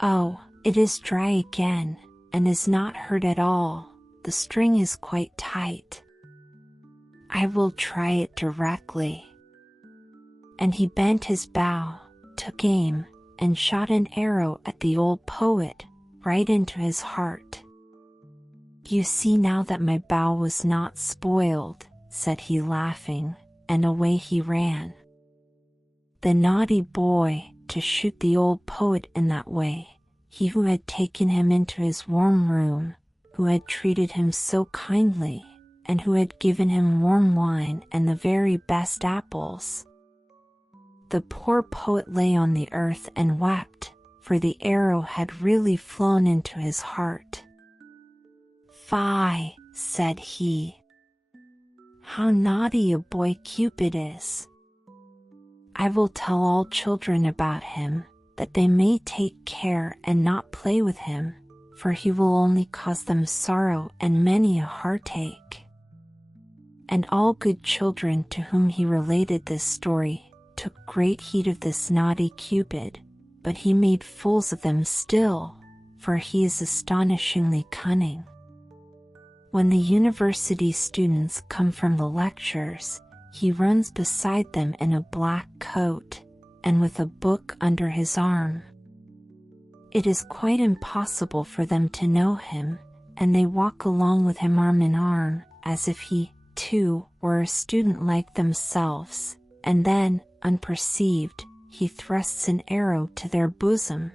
"Oh, it is dry again, and is not hurt at all, the string is quite tight. I will try it directly." And he bent his bow, took aim, and shot an arrow at the old poet, right into his heart. "You see now that my bow was not spoiled," said he laughing, and away he ran. The naughty boy, to shoot the old poet in that way, he who had taken him into his warm room, who had treated him so kindly, and who had given him warm wine and the very best apples. The poor poet lay on the earth and wept, for the arrow had really flown into his heart. "Fie," said he. "How naughty a boy Cupid is! I will tell all children about him, that they may take care and not play with him, for he will only cause them sorrow and many a heartache." And all good children to whom he related this story took great heed of this naughty Cupid, but he made fools of them still, for he is astonishingly cunning. When the university students come from the lectures, he runs beside them in a black coat, and with a book under his arm. It is quite impossible for them to know him, and they walk along with him arm in arm, as if he, too, were a student like themselves, and then, unperceived, he thrusts an arrow to their bosom.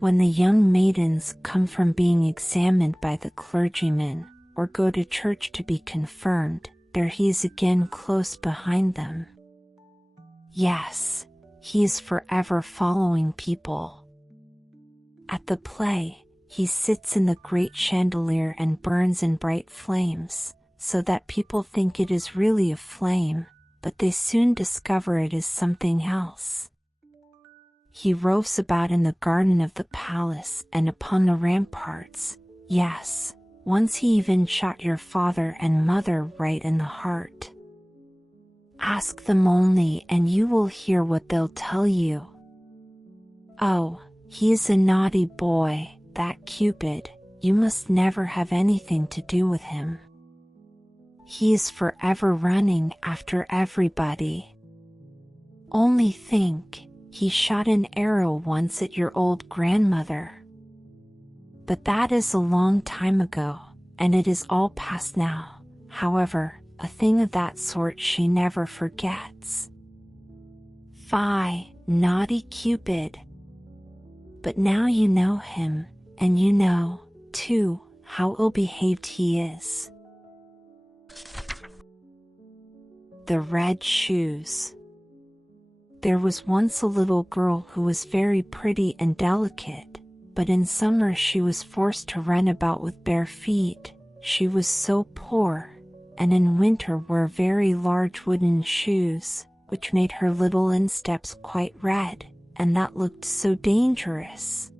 When the young maidens come from being examined by the clergyman, or go to church to be confirmed, there he is again close behind them. Yes, he is forever following people. At the play, he sits in the great chandelier and burns in bright flames, so that people think it is really a flame, but they soon discover it is something else. He roves about in the garden of the palace and upon the ramparts. Yes, once he even shot your father and mother right in the heart. Ask them only and you will hear what they'll tell you. Oh, he is a naughty boy, that Cupid, you must never have anything to do with him. He is forever running after everybody. Only think, he shot an arrow once at your old grandmother. But that is a long time ago, and it is all past now. However, a thing of that sort she never forgets. Fie, naughty Cupid! But now you know him, and you know, too, how ill-behaved he is. The Red Shoes. There was once a little girl who was very pretty and delicate, but in summer she was forced to run about with bare feet. She was so poor, and in winter wore very large wooden shoes, which made her little insteps quite red, and that looked so dangerous.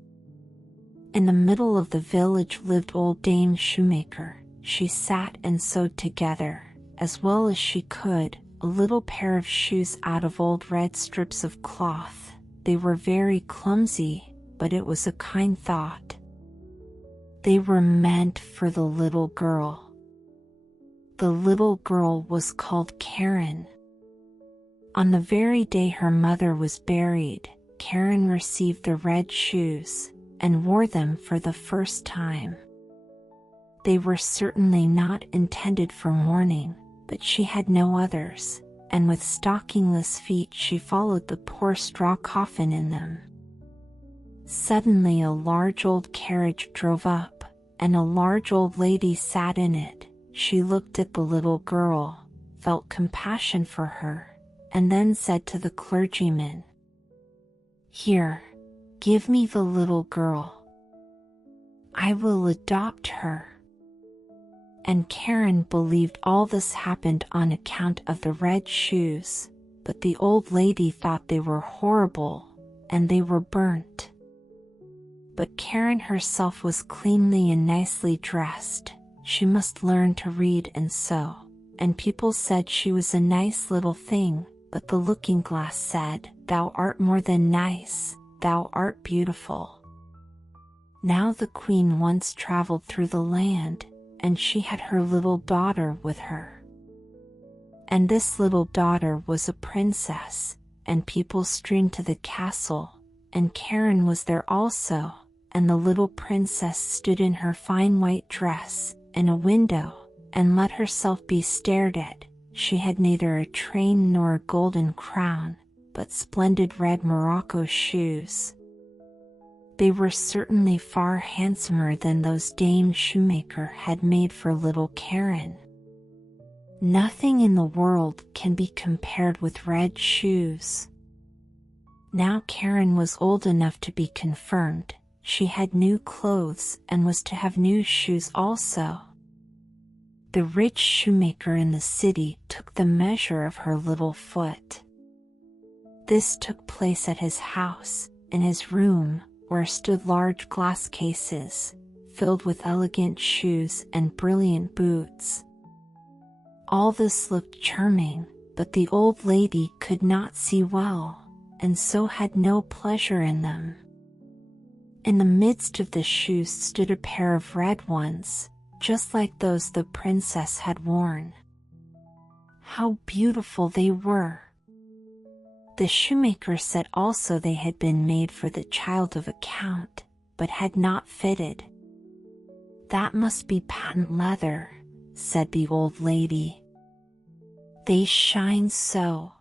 In the middle of the village lived old Dame Shoemaker. She sat and sewed together, as well as she could, a little pair of shoes out of old red strips of cloth. They were very clumsy, but it was a kind thought. They were meant for the little girl. The little girl was called Karen. On the very day her mother was buried, Karen received the red shoes, and wore them for the first time. They were certainly not intended for mourning, but she had no others, and with stockingless feet she followed the poor straw coffin in them. Suddenly a large old carriage drove up, and a large old lady sat in it. She looked at the little girl, felt compassion for her, and then said to the clergyman, "Here, give me the little girl. I will adopt her." And Karen believed all this happened on account of the red shoes, but the old lady thought they were horrible, and they were burnt. But Karen herself was cleanly and nicely dressed. She must learn to read and sew, and people said she was a nice little thing, but the looking-glass said, "Thou art more than nice, thou art beautiful." Now the queen once traveled through the land, and she had her little daughter with her. And this little daughter was a princess, and people streamed to the castle, and Karen was there also, and the little princess stood in her fine white dress, in a window, and let herself be stared at. She had neither a train nor a golden crown, but splendid red morocco shoes. They were certainly far handsomer than those Dame Shoemaker had made for little Karen. Nothing in the world can be compared with red shoes. Now Karen was old enough to be confirmed. She had new clothes and was to have new shoes also. The rich shoemaker in the city took the measure of her little foot. This took place at his house, in his room, where stood large glass cases, filled with elegant shoes and brilliant boots. All this looked charming, but the old lady could not see well, and so had no pleasure in them. In the midst of the shoes stood a pair of red ones, just like those the princess had worn. How beautiful they were! The shoemaker said also they had been made for the child of a count, but had not fitted. "That must be patent leather," said the old lady. "They shine so."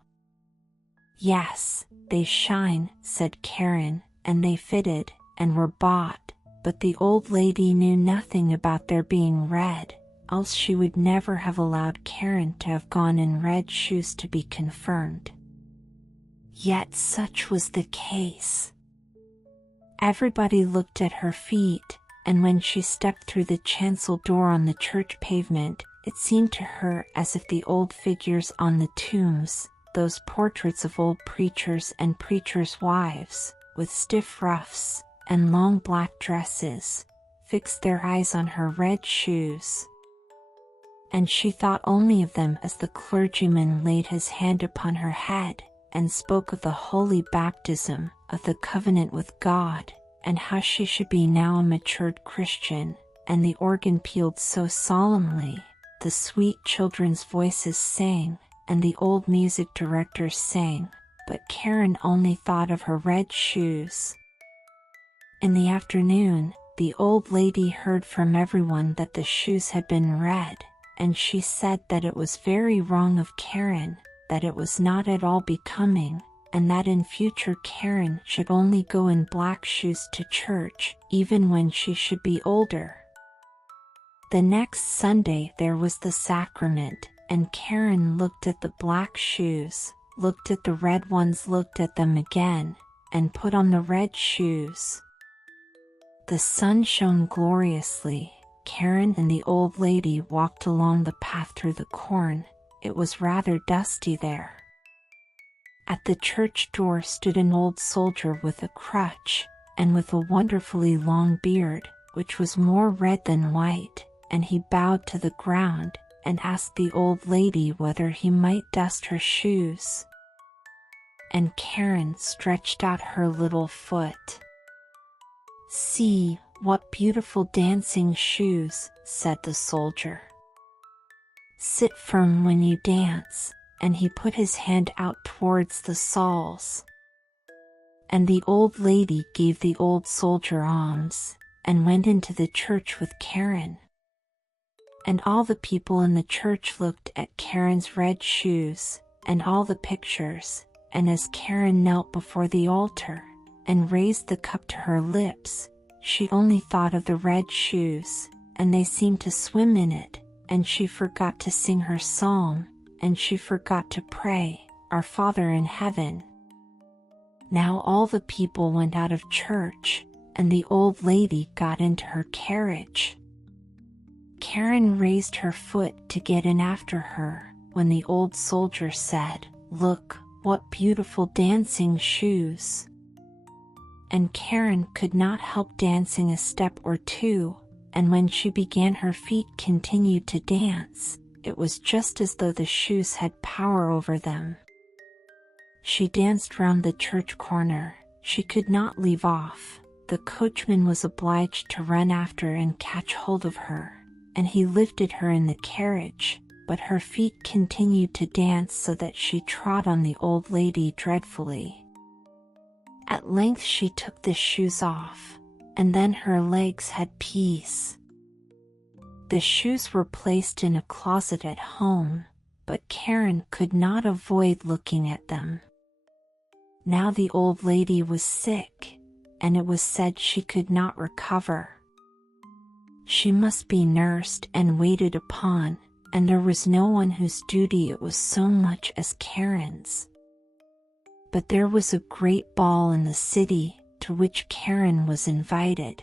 "Yes, they shine," said Karen, "and they fitted, and were bought," but the old lady knew nothing about their being red, else she would never have allowed Karen to have gone in red shoes to be confirmed. Yet such was the case. Everybody looked at her feet, and when she stepped through the chancel door on the church pavement, it seemed to her as if the old figures on the tombs, those portraits of old preachers and preachers' wives, with stiff ruffs and long black dresses, fixed their eyes on her red shoes. And she thought only of them as the clergyman laid his hand upon her head, and spoke of the holy baptism, of the covenant with God, and how she should be now a matured Christian, and the organ pealed so solemnly, the sweet children's voices sang, and the old music directors sang, but Karen only thought of her red shoes. In the afternoon, the old lady heard from everyone that the shoes had been red, and she said that it was very wrong of Karen, that it was not at all becoming, and that in future Karen should only go in black shoes to church, even when she should be older. The next Sunday there was the sacrament, and Karen looked at the black shoes, looked at the red ones, looked at them again, and put on the red shoes. The sun shone gloriously. Karen and the old lady walked along the path through the corn. It was rather dusty there. At the church door stood an old soldier with a crutch, and with a wonderfully long beard, which was more red than white, and he bowed to the ground, and asked the old lady whether he might dust her shoes. And Karen stretched out her little foot. "See, what beautiful dancing shoes," said the soldier. "Sit firm when you dance," and he put his hand out towards the soles. And the old lady gave the old soldier alms, and went into the church with Karen. And all the people in the church looked at Karen's red shoes, and all the pictures, and as Karen knelt before the altar, and raised the cup to her lips, she only thought of the red shoes, and they seemed to swim in it, and she forgot to sing her psalm, and she forgot to pray, "Our Father in heaven." Now all the people went out of church, and the old lady got into her carriage. Karen raised her foot to get in after her, when the old soldier said, "Look, what beautiful dancing shoes." And Karen could not help dancing a step or two, and when she began her feet continued to dance. It was just as though the shoes had power over them. She danced round the church corner. She could not leave off. The coachman was obliged to run after and catch hold of her, and he lifted her in the carriage, but her feet continued to dance so that she trod on the old lady dreadfully. At length she took the shoes off, and then her legs had peace. The shoes were placed in a closet at home, but Karen could not avoid looking at them. Now the old lady was sick, and it was said she could not recover. She must be nursed and waited upon, and there was no one whose duty it was so much as Karen's. But there was a great ball in the city, to which Karen was invited.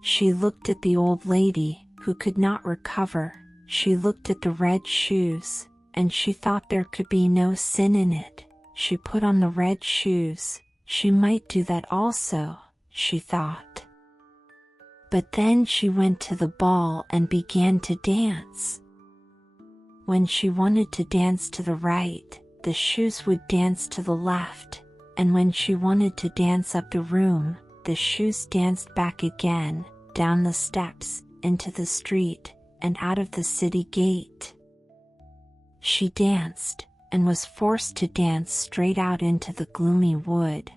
She looked at the old lady, who could not recover. She looked at the red shoes, and she thought there could be no sin in it. She put on the red shoes. She might do that also, she thought. But then she went to the ball and began to dance. When she wanted to dance to the right, the shoes would dance to the left, and when she wanted to dance up the room, the shoes danced back again, down the steps, into the street, and out of the city gate. She danced, and was forced to dance straight out into the gloomy wood.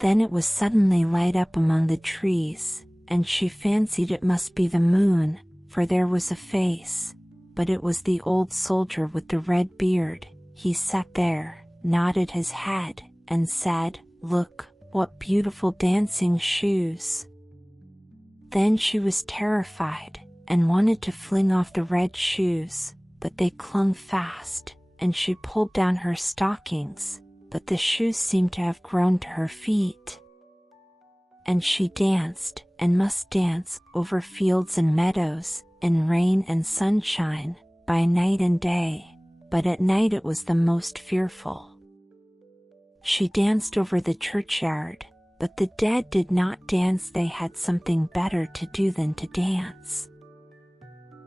Then it was suddenly light up among the trees, and she fancied it must be the moon, for there was a face, but it was the old soldier with the red beard. He sat there, nodded his head, and said, "Look, what beautiful dancing shoes." Then she was terrified, and wanted to fling off the red shoes, but they clung fast, and she pulled down her stockings, but the shoes seemed to have grown to her feet. And she danced, and must dance, over fields and meadows, in rain and sunshine, by night and day, but at night it was the most fearful. She danced over the churchyard, but the dead did not dance. They had something better to do than to dance.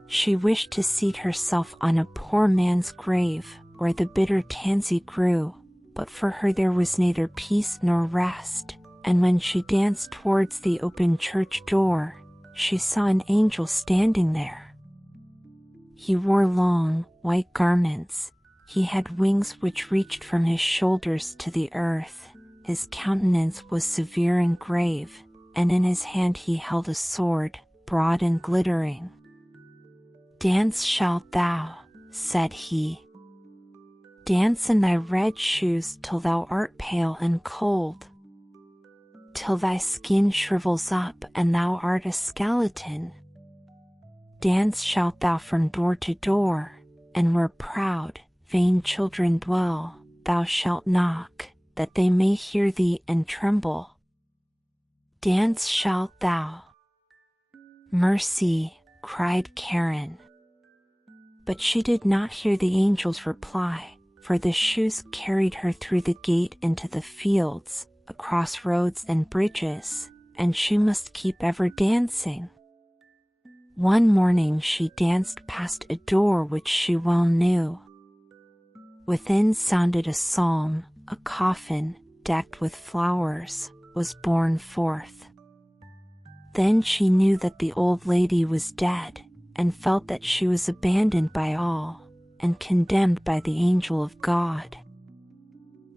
She wished to seat herself on a poor man's grave, where the bitter tansy grew, but for her there was neither peace nor rest, and when she danced towards the open church door, she saw an angel standing there. He wore long, white garments, he had wings which reached from his shoulders to the earth, his countenance was severe and grave, and in his hand he held a sword, broad and glittering. "Dance shalt thou," said he. "Dance in thy red shoes till thou art pale and cold, till thy skin shrivels up and thou art a skeleton. Dance shalt thou from door to door, and where proud, vain children dwell, thou shalt knock, that they may hear thee and tremble. Dance shalt thou." "Mercy," cried Karen. But she did not hear the angel's reply, for the shoes carried her through the gate into the fields, across roads and bridges, and she must keep ever dancing. One morning she danced past a door which she well knew. Within sounded a psalm, a coffin, decked with flowers, was borne forth. Then she knew that the old lady was dead, and felt that she was abandoned by all, and condemned by the angel of God.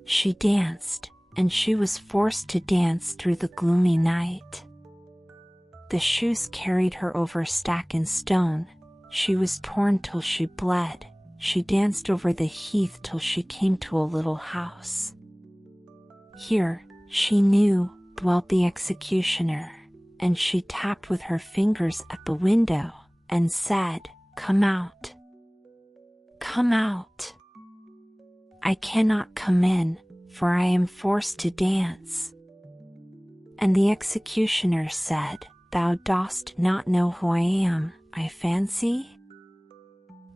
She danced, and she was forced to dance through the gloomy night. The shoes carried her over stack and stone, she was torn till she bled, she danced over the heath till she came to a little house. Here, she knew, dwelt the executioner, and she tapped with her fingers at the window, and said, "Come out. Come out. I cannot come in, for I am forced to dance." And the executioner said, "Thou dost not know who I am, I fancy?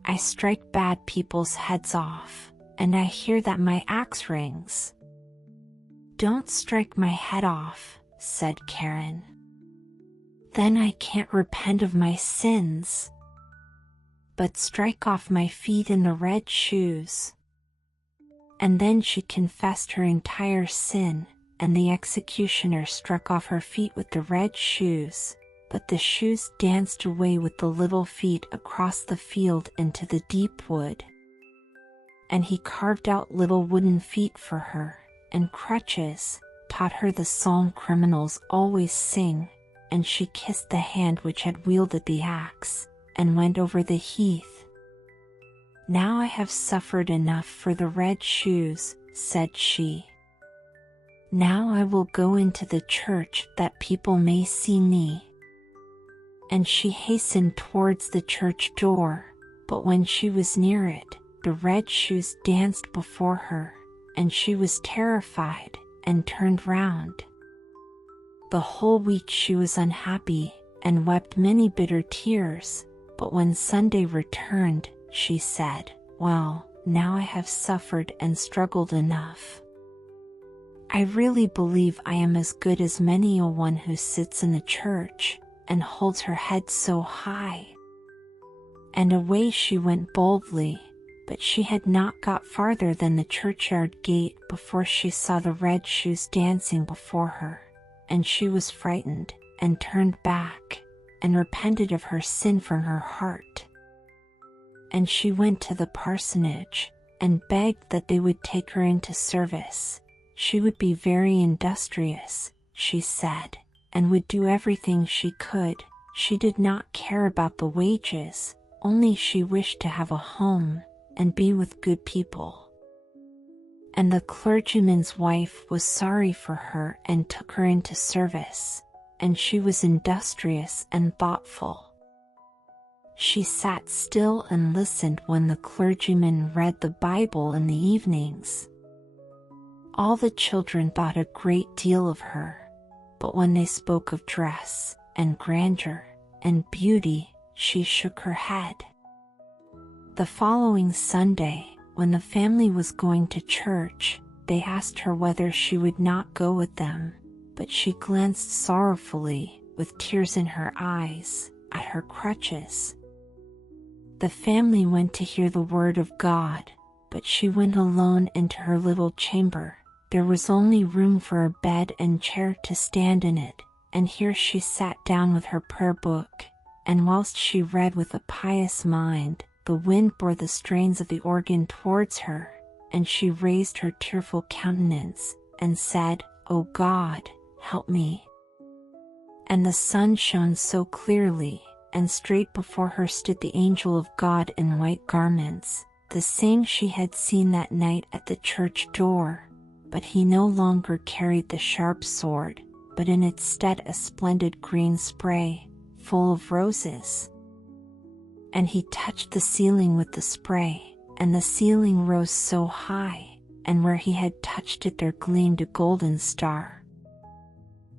I strike bad people's heads off, and I hear that my axe rings." "Don't strike my head off," said Karen. "Then I can't repent of my sins. But strike off my feet in the red shoes." And then she confessed her entire sin, and the executioner struck off her feet with the red shoes, but the shoes danced away with the little feet across the field into the deep wood. And he carved out little wooden feet for her, and crutches, taught her the psalm criminals always sing, and she kissed the hand which had wielded the axe, and went over the heath. "Now I have suffered enough for the red shoes," said she. "Now I will go into the church that people may see me." And she hastened towards the church door, but when she was near it, the red shoes danced before her, and she was terrified, and turned round. The whole week she was unhappy, and wept many bitter tears, but when Sunday returned, she said, "Well, now I have suffered and struggled enough. I really believe I am as good as many a one who sits in the church, and holds her head so high." And away she went boldly, but she had not got farther than the churchyard gate before she saw the red shoes dancing before her, and she was frightened, and turned back, and repented of her sin from her heart. And she went to the parsonage, and begged that they would take her into service. She would be very industrious, she said, and would do everything she could. She did not care about the wages, only she wished to have a home, and be with good people. And the clergyman's wife was sorry for her and took her into service, and she was industrious and thoughtful. She sat still and listened when the clergyman read the Bible in the evenings. All the children thought a great deal of her, but when they spoke of dress, and grandeur, and beauty, she shook her head. The following Sunday, when the family was going to church, they asked her whether she would not go with them, but she glanced sorrowfully, with tears in her eyes, at her crutches. The family went to hear the word of God, but she went alone into her little chamber. There was only room for a bed and chair to stand in it, and here she sat down with her prayer book, and whilst she read with a pious mind, the wind bore the strains of the organ towards her, and she raised her tearful countenance, and said, "O God, help me." And the sun shone so clearly, and straight before her stood the angel of God in white garments, the same she had seen that night at the church door. But he no longer carried the sharp sword, but in its stead a splendid green spray, full of roses. And he touched the ceiling with the spray, and the ceiling rose so high, and where he had touched it there gleamed a golden star.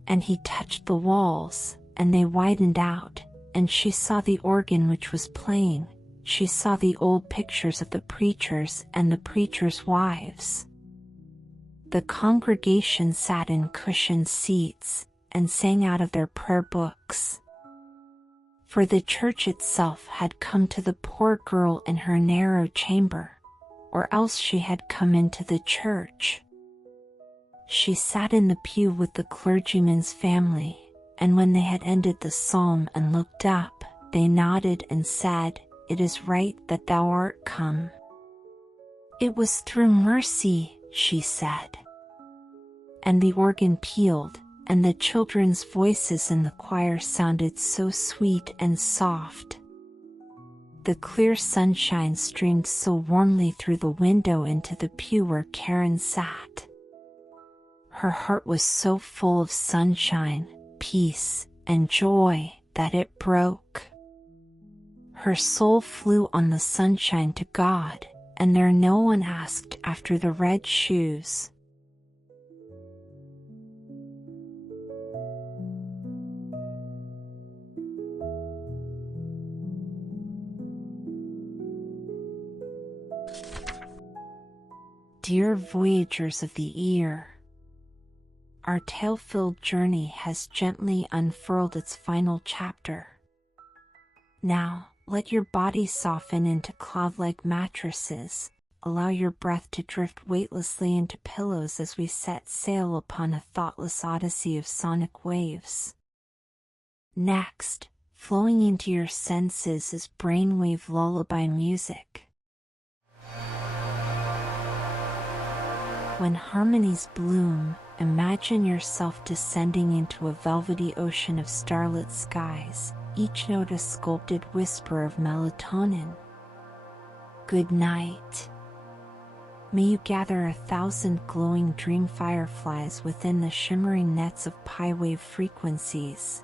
And he touched the walls, and they widened out, and she saw the organ which was playing. She saw the old pictures of the preachers and the preachers' wives. The congregation sat in cushioned seats, and sang out of their prayer books. For the church itself had come to the poor girl in her narrow chamber, or else she had come into the church. She sat in the pew with the clergyman's family, and when they had ended the psalm and looked up, they nodded and said, "It is right that thou art come." "It was through mercy," she said. And the organ pealed, and the children's voices in the choir sounded so sweet and soft. The clear sunshine streamed so warmly through the window into the pew where Karen sat. Her heart was so full of sunshine, peace, and joy that it broke. Her soul flew on the sunshine to God, and there no one asked after the red shoes. Dear voyagers of the ear, our tale-filled journey has gently unfurled its final chapter. Now, let your body soften into cloud-like mattresses, allow your breath to drift weightlessly into pillows as we set sail upon a thoughtless odyssey of sonic waves. Next, flowing into your senses is brainwave lullaby music. When harmonies bloom, imagine yourself descending into a velvety ocean of starlit skies, each note a sculpted whisper of melatonin. Good night. May you gather 1,000 glowing dream fireflies within the shimmering nets of pi wave frequencies.